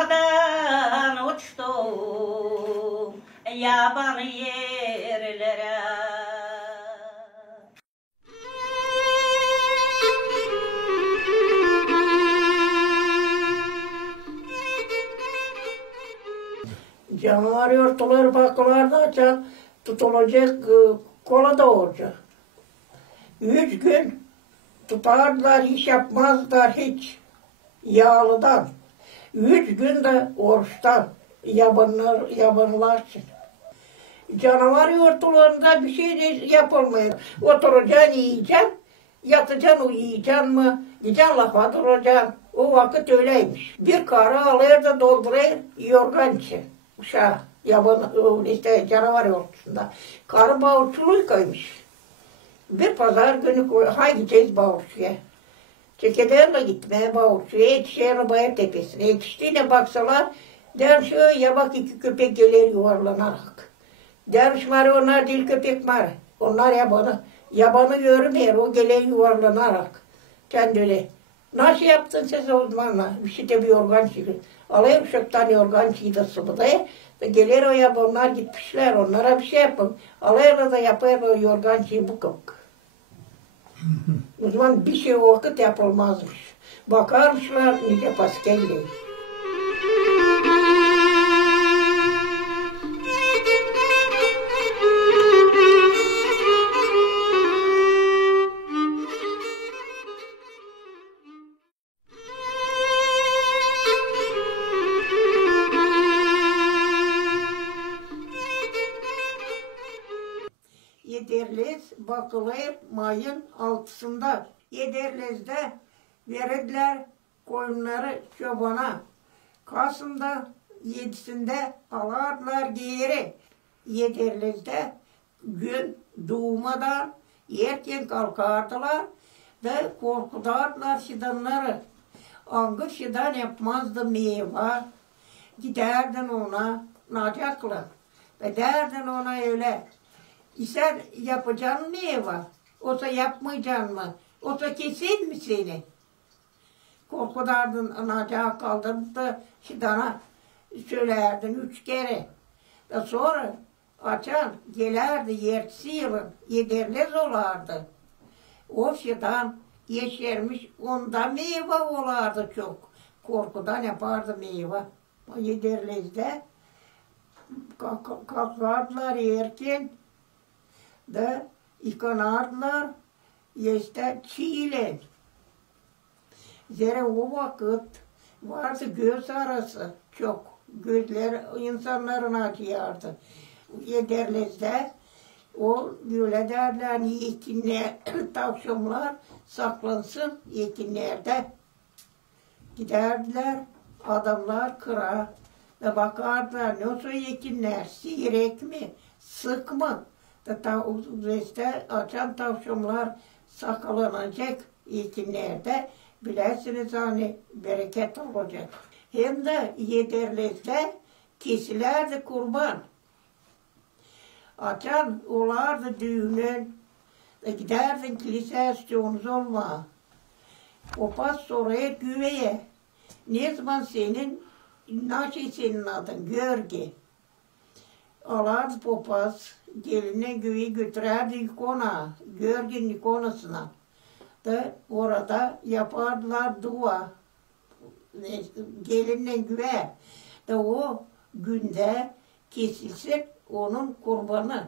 durmadan uçtum yaban yerlere. Canavar yurtları bakılarda açan tutulacak kola doğuracak. 3 gün tutardılar, iş yapmazlar hiç yağlıdan. 3 gün de oruçtan yabanlar için. Canavar yurtlarında bir şey de yapılmıyor. Oturacaksın, yiyeceksin, yatacaksın, uyuyacaksın mı? Gideceksin lafa duracaksın. O vakit öyleymiş. Bir karı alır da doldurur yorgan için. Uşağı, işte canavar yurtunda. Karı bağırçılığı koymuş. Bir pazar günü gideceğiz bağırçıya. Çekederle gitmeye bağırçıya, yetişir arabaya tepesine. Yetiştiğine baksalar, dermiş ya bak 2 köpek gelir yuvarlanarak. Dermiş var onlar değil köpek var. Onlar yabanı görmüyor, o gelir yuvarlanarak. Kendine. Nasıl yaptın siz o zamanla? Bir şey de bir yorgan çıkıyor. Alayım uşaktan yorgan çıktı sıvıda. Gelir o yabanlar gitmişler, onlara bir şey yapın. Alayla da yapar o yorgan çıkıyor bu kapı. O zaman bir şey o vakit yapılmazmış. Bakarmışlar nice paskelli. Yederliz bakılır mayın altısında. Yederliz'de verirler koyunları çobana. Kasım'da 7'sinde alardılar geri. Yederliz'de gün doğmadan erken kalkardılar ve korkutardılar şidanları. Angı şidan yapmazdı meyve. Giderdin ona nacakla ve derdin ona öyle. Sen yapacaksın meyve, olsa yapmayacaksın mı? Olsa kesin mi seni? Korkudardın, anacağı kaldırıp da şidana söylerdin 3 kere. Ve sonra açan gelerdi yertisi yılın, yederlez olardı. O şidan yeşermiş, onda meyve olardı çok. Korkudan yapardı meyve. O yederlezde kalkardılar erken. Da yıkanardılar, işte çiğle. Zira o vakit vardı göz arası çok. Gözler insanların acıyardı. Yederlezde o böyle derler yekinler, tavşanlar saklansın yekinlerde. Giderdiler adamlar kıra ve bakardılar ne olsa yekinler, sirek mi, sık mı? İşte açan tavşanlar saklanacak yekinlerde bilersiniz hani bereket olacak. Hem de Yederlez'de kesilerdi kurban. Açan olardı düğünün, giderdin kilise istiyorsunuz olma. Papaz soraya güveye. Ne zaman nasıl senin adın? Görge. Alardı papaz, geline güveyi götürerdi ikona, Görge'nin ikonasına. Da orada yapardılar dua. Gelinle güve. Da o günde kesilsin onun kurbanı.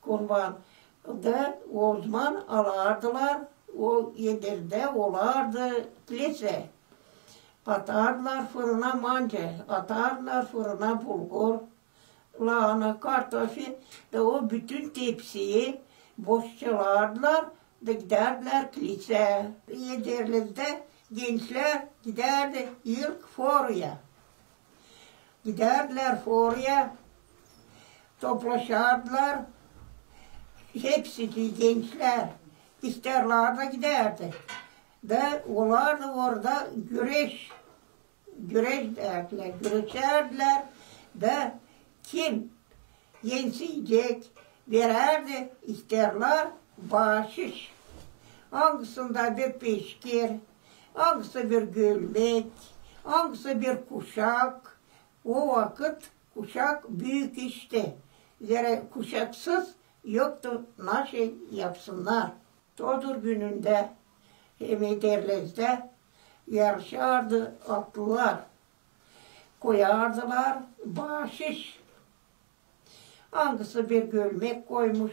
Kurban. Da o zaman alardılar, o yedirde olardı kilise. Atardılar fırına manca, atardılar fırına bulgur, lahana, kartofu da o bütün tepsiyi boşçalardılar da giderdiler kilise. Yederliz'de gençler giderdi ilk foruya. Giderdiler foruya, toplaşardılar. Hepsi gençler, isterler de giderdi. Da olardı orada güreş derdiler, güreşerdiler da kim yensiyecek vererdi isterler bahşiş. Hangisinde bir peşkir, hangisi bir gülmek, Hangisi bir kuşak, o vakit kuşak büyük işte. Zere kuşaksız yoktu, nasıl yapsınlar. Todur gününde, Hemiderlez'de yarışardı atlılar. Koyardılar bahşiş. Hangisi bir gölmek koymuş,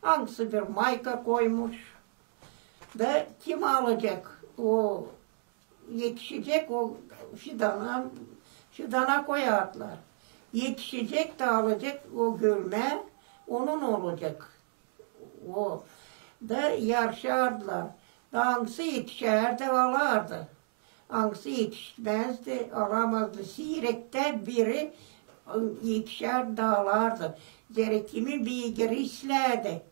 hangisi bir mayka koymuş. Da kim alacak o yetişecek o fidana koyardılar. Yetişecek de alacak o gölme onun olacak. O da yarışardılar. Da hangisi yetişerdi alardı. Hangisi yetişmezdi alamazdı. Sirekte biri yetişer dağlardı. Zere kimin bir girişlerdi.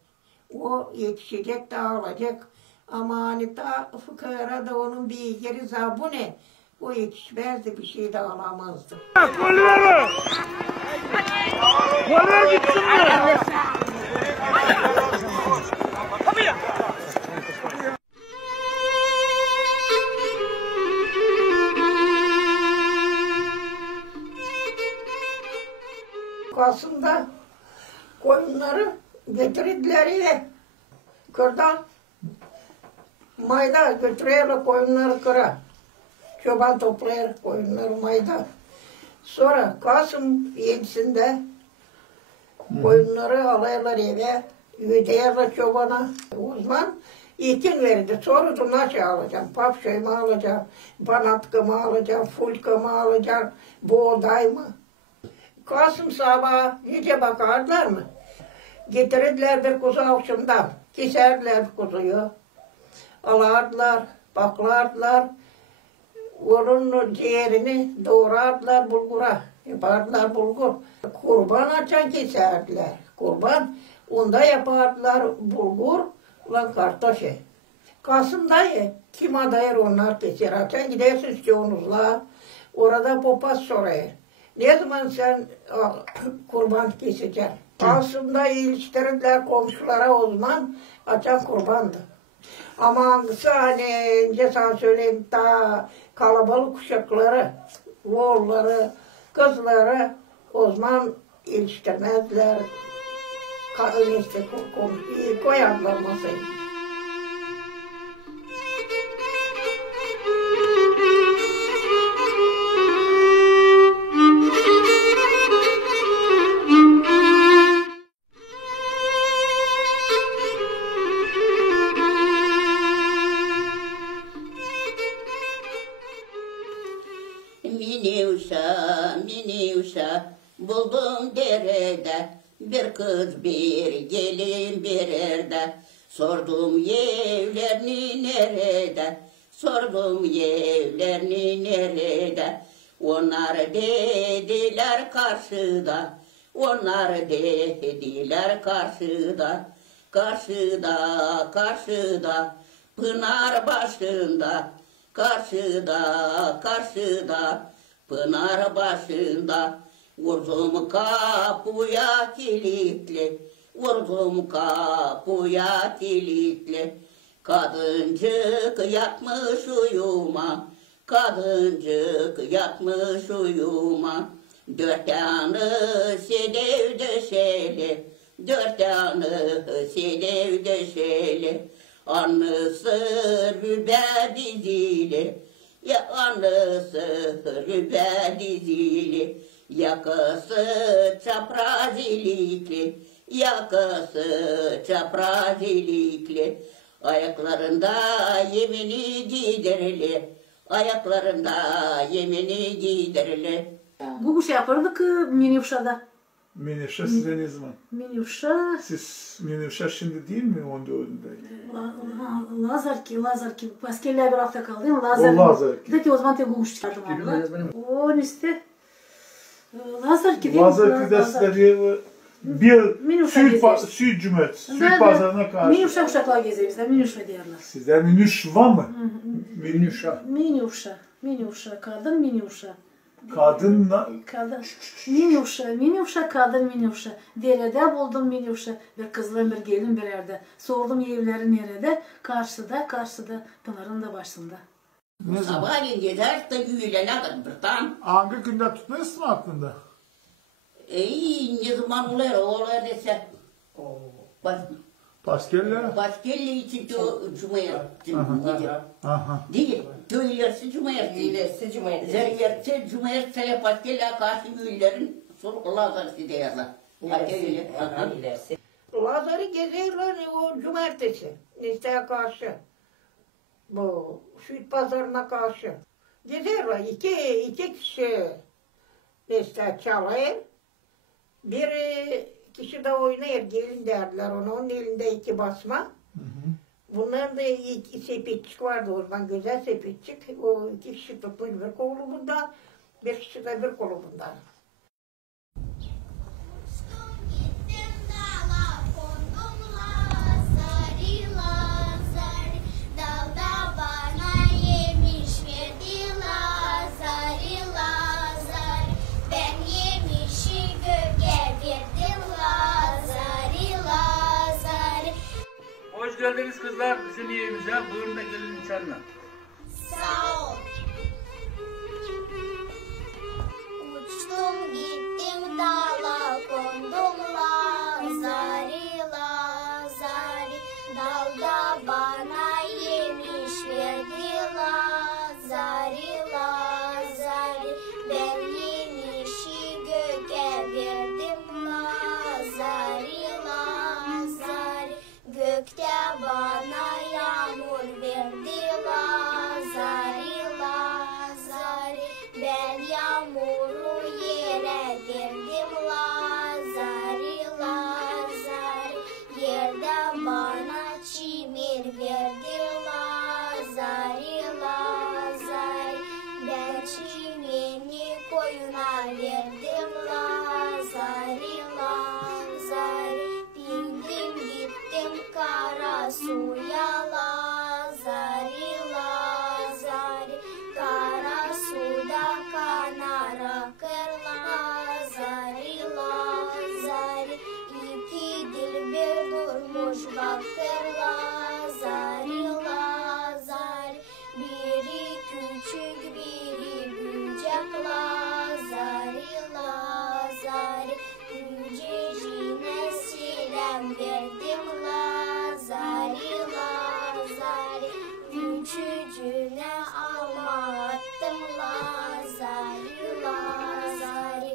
O yetişecek de alacak. Ama hani da fıkara da onun bir yeri zabune. O yetişmezdi, bir şey de alamazdı. Gol ver! Gol ver gitsin mi? Kasım'da koyunları getirdiler eve. Kırdan mayda götürüyorlar koyunları kıra. Çoban toplayır koyunları mayda. Sonra Kasım 7'sinde koyunları alıyorlar eve. Ödeyorlar çobana. O zaman ekin verdi. Sonra da nasıl alacağım? Papşayı mı alacağım? Banatka mı alacağım? Fulka mı alacağım? Buğday mı? Kasım sabahı iyice bakardılar mı? Getirirdiler bir kuzu akşamdan. Keserdiler kuzuyu. Alardılar, baklardılar. Onun ciğerini doğrardılar bulgura. Yapardılar bulgur. Kurban açan keserdiler. Kurban. Onda yapardılar bulgur. Ulan kartaşı. Kasım'da kim adayır onlar keser. Açan gidersin istiyorsunuzla. Orada papaz soruyor. Ne zaman sen kurban keseceksin? Kasım'da iliştirdiler komşulara o zaman açan kurbandı. Ama hangisi hani önce sana söyleyeyim ta kalabalık kuşakları, oğulları, kızları o zaman iliştirmezler. İşte koyarlar masayı. Mini uşa buldum derede, bir kız bir gelin bir erde. Sordum evlerini nerede, sordum evlerini nerede. Onlar dediler karşıda, onlar dediler karşıda. Karşıda, karşıda, pınar başında. Karşıda, karşıda, pınar başında. Vurdum kapıya kilitli, vurdum kapıya kilitli. Kadıncık yatmış uyuma, kadıncık yatmış uyuma. Dört yanı sedev döşeli, dört yanı sedev döşeli. Anısı rübe dizili, ya anısı rübe dizili. Yakası çapraz ilikli, yakası çapraz ilikli. Ayaklarında yemini giydirili, ayaklarında yemini giydirili. Bu şey yapardık Minivşa'da. Menevşe size ne zaman? Minivşa, Siz Menevşe şimdi değil mi 14'ünde? Lazarki. Askerler bir hafta kaldı değil mi? Lazarki. O Lazarki. Dedi ki o zaman tek olmuştuk. O işte. Lazarki değil mi? Lazarki'de sizleri bir süt cümet, süt pazarına karşı. Minivşa uşaklar geziyor bizler. Minivşa diyorlar. Sizler Minuşva mı? Minuşa. Minivşa. Kadın Minivşa. Kadınla... Kadın. Minivşa kadın Minivşa. Derede buldum Minivşa. Bir kızla bir gelin bir yerde. Sordum evleri nerede? Karşıda, Pınar'ın da başında. Ne zaman? Sabahleyin gezerdik de güyle ne kadar bir tane. Hangi günde tutmayız mı aklında? Ne zaman olar dese. Başkelle için Cumhuriyet. Aha. Değil, tüylersi Cumhuriyet. Zeriyerse Cumhuriyet sele başkelle karşı güylerin soluklar derler. Lazar'ı geziyorlar o cumartesi. Neste'ye karşı. Bu süt pazarına karşı. Geziyorlar. İki kişi Neste çalıyor. Bir kişi de oynuyor. Gelin derler ona. Onun elinde iki basma. Bunların da iki sepetçik vardı o zaman. Güzel sepetçik. O iki kişi tutmuş bir kolu bundan. Bir kişi de bir kolu bundan. Hoş geldiniz kızlar bizim yerimize. Buyurun da gelin içerine. Sağ ol. Uçtum gittim dala kondum lazari lazari. Dalda bana yemiş verdi lazari lazari. Ben yemişi göke verdim lazari lazari. Gökte bana yağmur verdi lazari lazari. Ben yağmuru yere verdim lazari lazari. Yerde bana çimir verdi lazari lazari. Ben çimeni koyuna verdim lazari lazari. Bindim gittim kara suya lazari lazari. Kara suda kanara kır lazari lazari. İpi dilber durmuş bakır lazari lazari. Biri küçük biri büyük lazari lazari. Yücecine silem verdim lazari lazari. Küçücüğüne alma attım lazari lazari.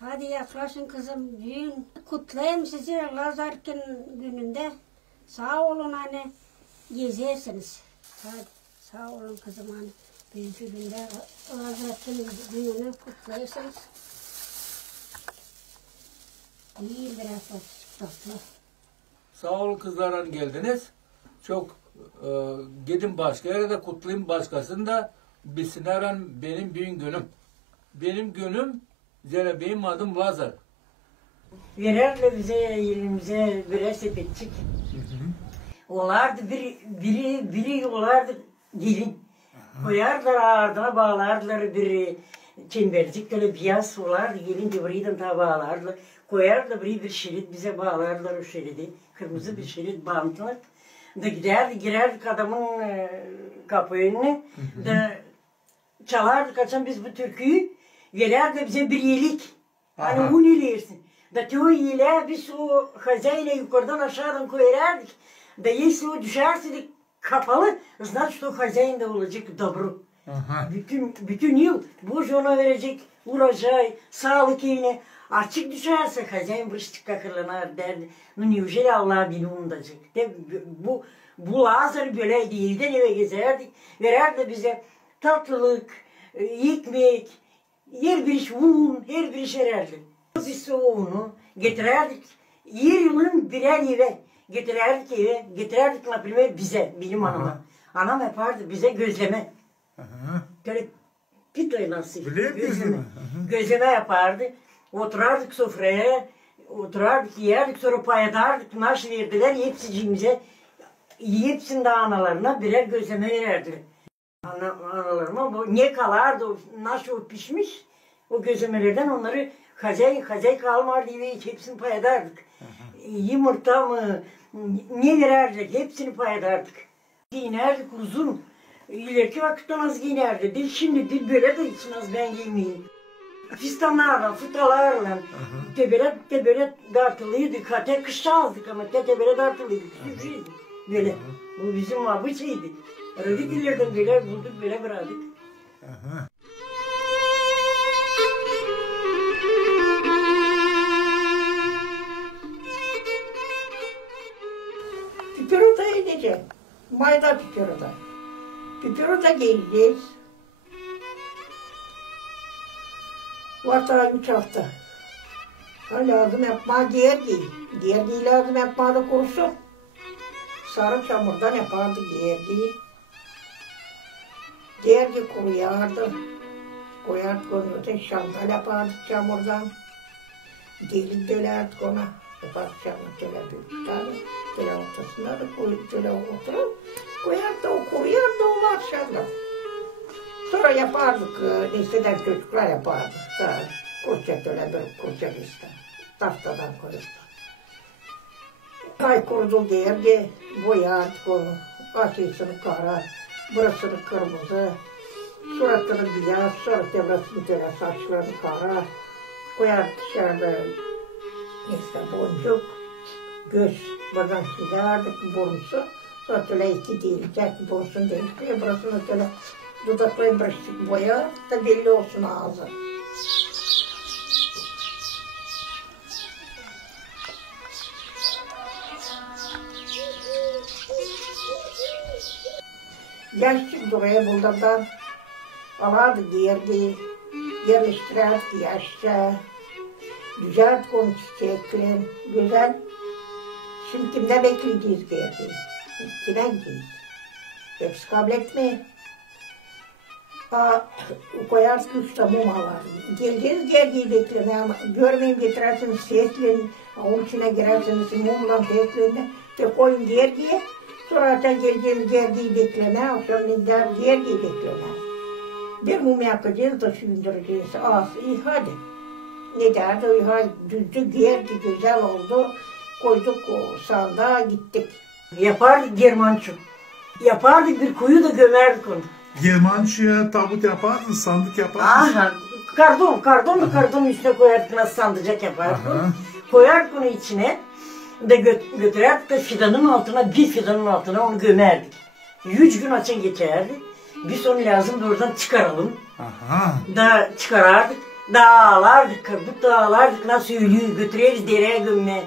Hadi yaklaşın kızım, düğün kutlayayım sizi Lazarkin gününde. Sağ olun hani gezersiniz. Hadi sağ olun kızım hani dünkü günde Lazarkin gününü kutlayarsınız. İyi biraz tatlı. Sağ olun kızlar hani geldiniz. Çok gidin başka yere de kutlayayım başkasını da bilsinler hani benim düğün günüm. Benim günüm benim adım Lazar. Verirler bize elimize birer sepetçik. Olardı biri olardı gelin. Koyarlar ardına bağlardılar bir çembercik böyle beyaz olardı gelince burayı da bağlardılar. Koyardılar bir şerit bize bağlardılar o şeridi. Kırmızı bir şerit bantlar. Da girerdik adamın kapı önüne. Da çalardık açan biz bu türküyü. Verirdi bize bir iyilik. Hani un ilersin. Da o iyiliğe biz o hazayla yukarıdan aşağıdan koyardık. Da yesi o düşerse kapalı. Значит o hazayın da olacak dobro. Bütün yıl boş ona verecek uğraşay, sağlık evine. Açık düşerse hazayın bırıştık kakırlanar derdi. Neujeli Allah beni unutacak. Bu Lazar böyle değilden eve gezerdik. Verirdi bize tatlılık, ekmek, her bir iş un, her bir iş hererdi. Biz o unu getirerdik. Her yılın birer eve getirerdik eve. Getirerdik naprimer bize, benim anama. Anam yapardı bize gözleme. Böyle pitayla nasıl? Gözleme yapardı. Oturardık sofraya. Oturardık, yerdik, sonra paydardık. Naş verdiler hepsicimize. Hepsinin de analarına birer gözleme vererdiler. Analarıma bu ne kalardı, nasıl pişmiş o gözlemelerden onları hazay kalmar diye hepsini paydardık. Yumurta mı ne vererdik hepsini paydardık. Giyinerdik uzun İleriki vakitte az giyerdi. Dil şimdi dil böyle de için az ben giymeyeyim. Fistanlarla, fıtalarla, tebere dartılıydı. Kate kışta aldık ama tebere dartılıydı. Küçücüydü. Böyle. Bu bizim bu şeydi. Aradık illerden böyle bulduk, böyle bıraktık. Pipiroda gideceğiz. Mayda pipiroda. Pipiroda geleceğiz. Varta 3 hafta. Ha, lazım yapma gergi. Gergi lazım yapma da kurusu. Sarı çamurdan yapardı gergi. Gergi kuruyardı. Koyardık onu öte şantal yapardık çamurdan. Delik dölerdik ona. Yapardık çamur töle büyük tane. Töle ortasında da töle oturup koyardı o kuruyardı o akşamda. Sonra yapardık, listeden çocuklar yapardık. Kurça töle böyle kurça liste. Tahtadan koyardık. Ay kurudu derdi, boyardık onu. Aşısını kara, burasını kırmızı. Suratını beyaz, sonra burasını töle saçlarını kara. Koyardık dışarıda işte boncuk, göz, buradan çizerdik burnusu. Sonra töle iki değilecek, bursun değişti. Burasını töle dudaklayı bıraktık boya da belli olsun ağzı. Yaşçık buraya bulduğumdan alardık yerdi, yerleştirirdik yaşça. Düzelttik onu çiçekler, güzel. Şimdi kimde bekleyeceğiz geldi? Kime gideceğiz? Hepsi kabul etmiyor. Koyardık 3 mum alardı. Geleceğiz gergiyi beklemeye ama görmeyin getirirsiniz seslerini. Onun içine girersiniz mumla seslerini. De koyun gergiye. Sonra da geleceğiz gergiyi beklemeye. Akşam gergiyi beklemeye. Bir mum yakacağız da sündüreceğiz. İyi hadi. Ne derdi? Hadi düzdü gergi güzel oldu. Koyduk o sandığa gittik. Yapardık Germançuk. Yapardık bir kuyu da gömerdik onu. Germançıya tabut yapardın, sandık yapardın. Aha, kardon üstüne koyardık, nasıl sandıcak yapardık. Koyardık onu içine de götürerdik de fidanın altına, bir fidanın altına onu gömerdik. 3 gün açın geçerdi. Biz onu lazım da oradan çıkaralım. Da çıkarardık, dağlardık, nasıl ölüyü götüreriz dereye gömmeye.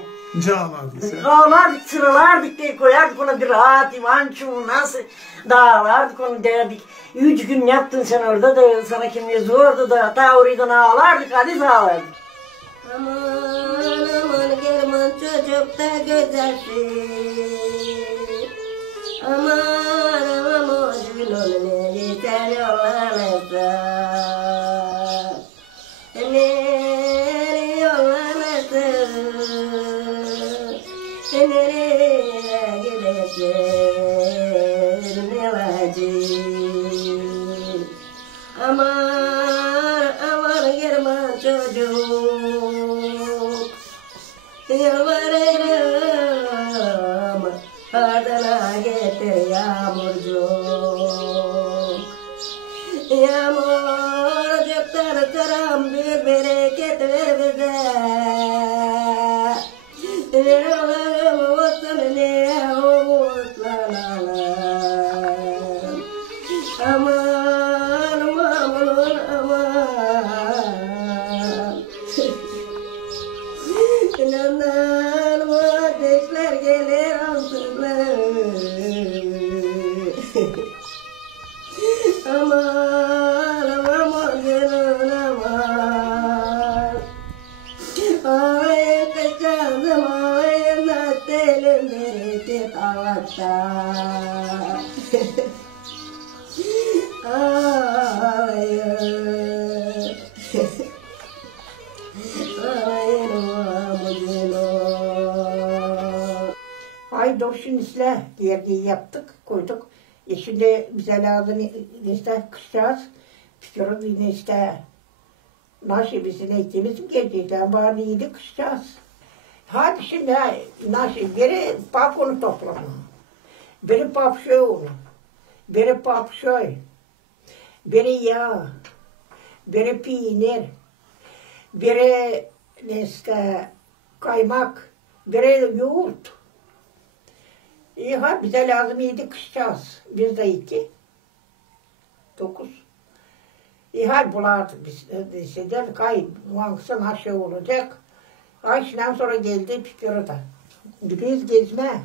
Ağlardık, sıralardık diye koyardık ona bir rahat imançum nasıl dağlardık onu derdik. 3 gün yaptın sen orada da sana kim yazıyordu da ta oradan ağlardık hadi ağlardık. Aman German çocuk da güzelsin. Aman mocunun eli ter yollanırsa. Nereye gideceğim Melacığım? Aman German çocuk, yalvarırım ardına getir yağmurcuk. Yağmurcuktan karam büyük bereket ver bize. Ver Allah'ım olsun ne umutlanalım. Aman aman aman. İnanlar ateşler gelir ansızlar. Aman aman gönül aman. Ay kızım ay nasılım bereket ağaçta. Ay Ay dorşun isle gergiyi yaptık, koyduk. Şimdi bize lazım işte kışacağız. Pikiyoruz yine işte nasibisine ikimiz mi gelecekler? Bari iyiydi kışacağız. Hadi şimdi nasip biri pap onu toplama. Biri pap onu. biri papşoy, biri yağ, biri peynir, biri kaymak, biri yoğurt. İyi ha bize lazım 7 kışacağız. Biz de 2. 9. İyi ha bulardı biz de kay vangsın her şey olacak. Ayşe'den sonra geldi fikri da. Biz gezme.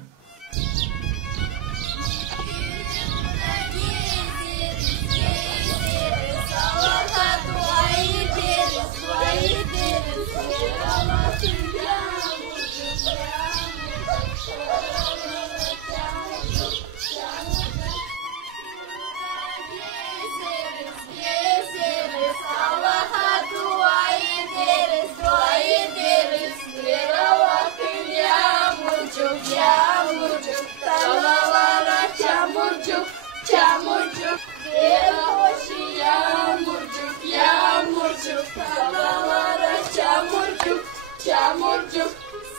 Çamurcuk, bir hoş yağmurcuk, yağmurcuk, tarlalara çamurcuk, çamurcuk,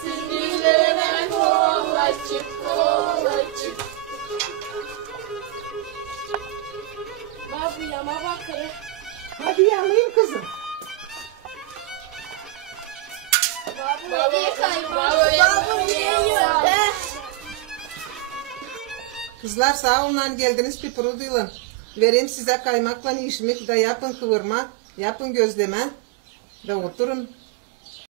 sinirlere kolacık, kolacık. Babu yama bakır. Hadi yalayım kızım. Babu yiyor. Kızlar sağ olun geldiniz pipiruduyla. Vereyim size kaymakla işmek da yapın kıvırma, yapın gözleme da oturun.